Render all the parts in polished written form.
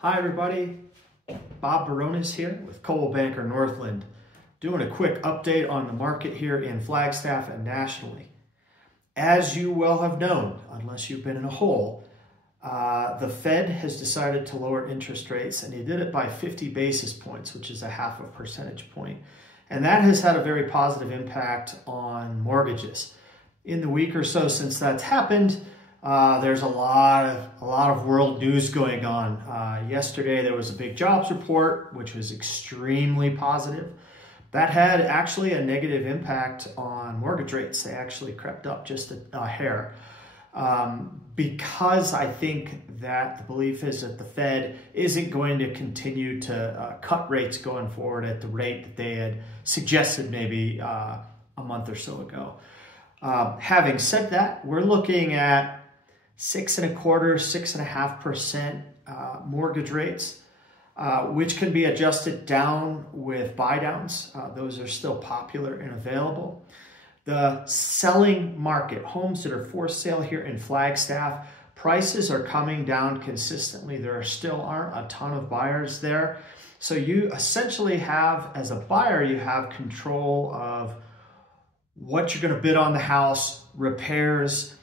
Hi everybody, Bob Barones here with Coldwell Banker Northland, doing a quick update on the market here in Flagstaff and nationally. As you well have known, unless you've been in a hole, the Fed has decided to lower interest rates, and he did it by 50 basis points, which is a half a percentage point. And that has had a very positive impact on mortgages. In the week or so since that's happened, there's a lot of world news going on. Yesterday there was a big jobs report, which was extremely positive. That had actually a negative impact on mortgage rates. They actually crept up just a hair. Because I think that the belief is that the Fed isn't going to continue to cut rates going forward at the rate that they had suggested maybe a month or so ago. Having said that, we're looking at 6.25%, 6.5% mortgage rates, which can be adjusted down with buy downs. Those are still popular and available. The selling market, homes that are for sale here in Flagstaff, prices are coming down consistently. There still aren't a ton of buyers there. So you essentially have, as a buyer, you have control of what you're going to bid on the house, repairs,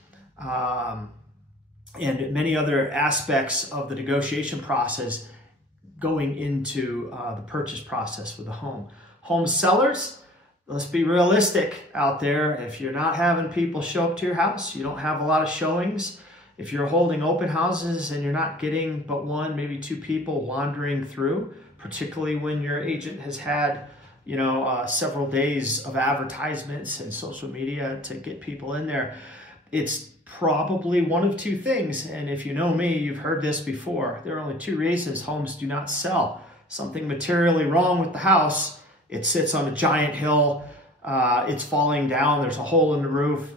and many other aspects of the negotiation process going into the purchase process for the home. Home sellers, let's be realistic out there. If you're not having people show up to your house, you don't have a lot of showings. If you're holding open houses and you're not getting but one, maybe two people wandering through, particularly when your agent has had, several days of advertisements and social media to get people in there, it's probably one of two things. And if you know me, you've heard this before. There are only two reasons homes do not sell. Something materially wrong with the house. It sits on a giant hill. It's falling down. There's a hole in the roof.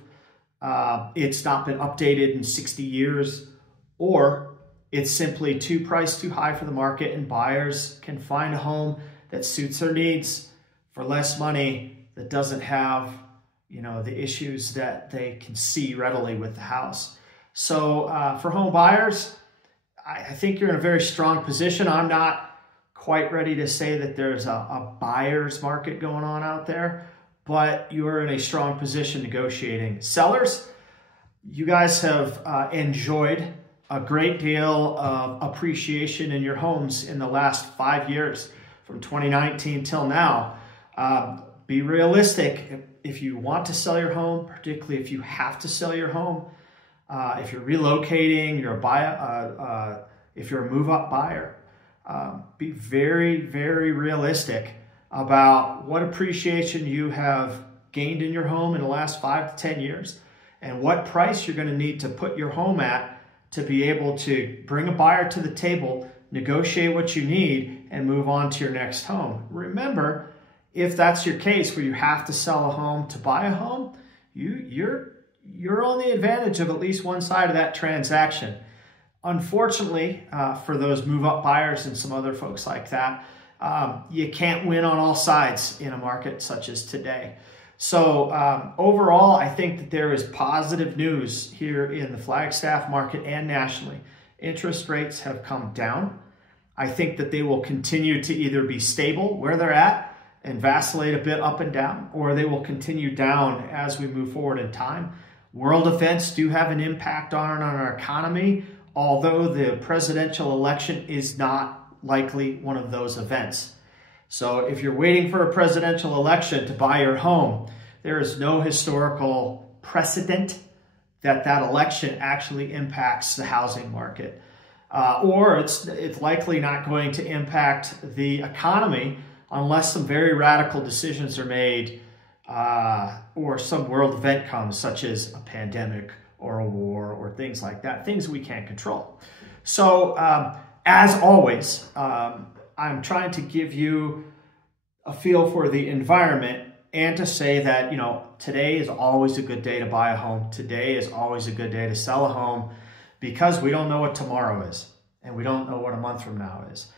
It's not been updated in 60 years. Or it's simply priced too high for the market, and buyers can find a home that suits their needs for less money, that doesn't have the issues that they can see readily with the house. So for home buyers, I think you're in a very strong position. I'm not quite ready to say that there's a buyer's market going on out there, but you're in a strong position negotiating. Sellers, you guys have enjoyed a great deal of appreciation in your homes in the last 5 years, from 2019 till now. Be realistic. If you want to sell your home, particularly if you have to sell your home, if you're relocating, you're a buyer, if you're a move-up buyer, be very, very realistic about what appreciation you have gained in your home in the last 5 to 10 years, and what price you're going to need to put your home at to be able to bring a buyer to the table, negotiate what you need, and move on to your next home. Remember, if that's your case where you have to sell a home to buy a home, you're on the advantage of at least one side of that transaction. Unfortunately, for those move-up buyers and some other folks like that, you can't win on all sides in a market such as today. So overall, I think that there is positive news here in the Flagstaff market and nationally. Interest rates have come down. I think that they will continue to either be stable where they're at and vacillate a bit up and down, or they will continue down as we move forward in time. World events do have an impact on our economy, although the presidential election is not likely one of those events. So if you're waiting for a presidential election to buy your home, there is no historical precedent that election actually impacts the housing market. Or it's likely not going to impact the economy unless some very radical decisions are made or some world event comes, such as a pandemic or a war or things like that, things we can't control. So as always, I'm trying to give you a feel for the environment and to say that, today is always a good day to buy a home. Today is always a good day to sell a home, because we don't know what tomorrow is, and we don't know what a month from now is.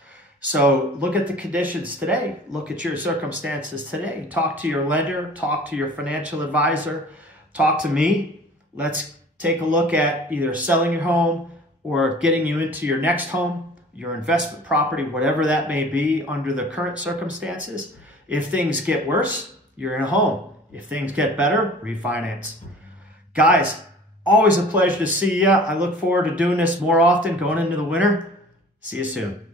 So look at the conditions today. Look at your circumstances today. Talk to your lender, talk to your financial advisor, talk to me. Let's take a look at either selling your home or getting you into your next home, your investment property, whatever that may be under the current circumstances. If things get worse, you're in a home. If things get better, refinance. Guys, always a pleasure to see you. I look forward to doing this more often going into the winter. See you soon.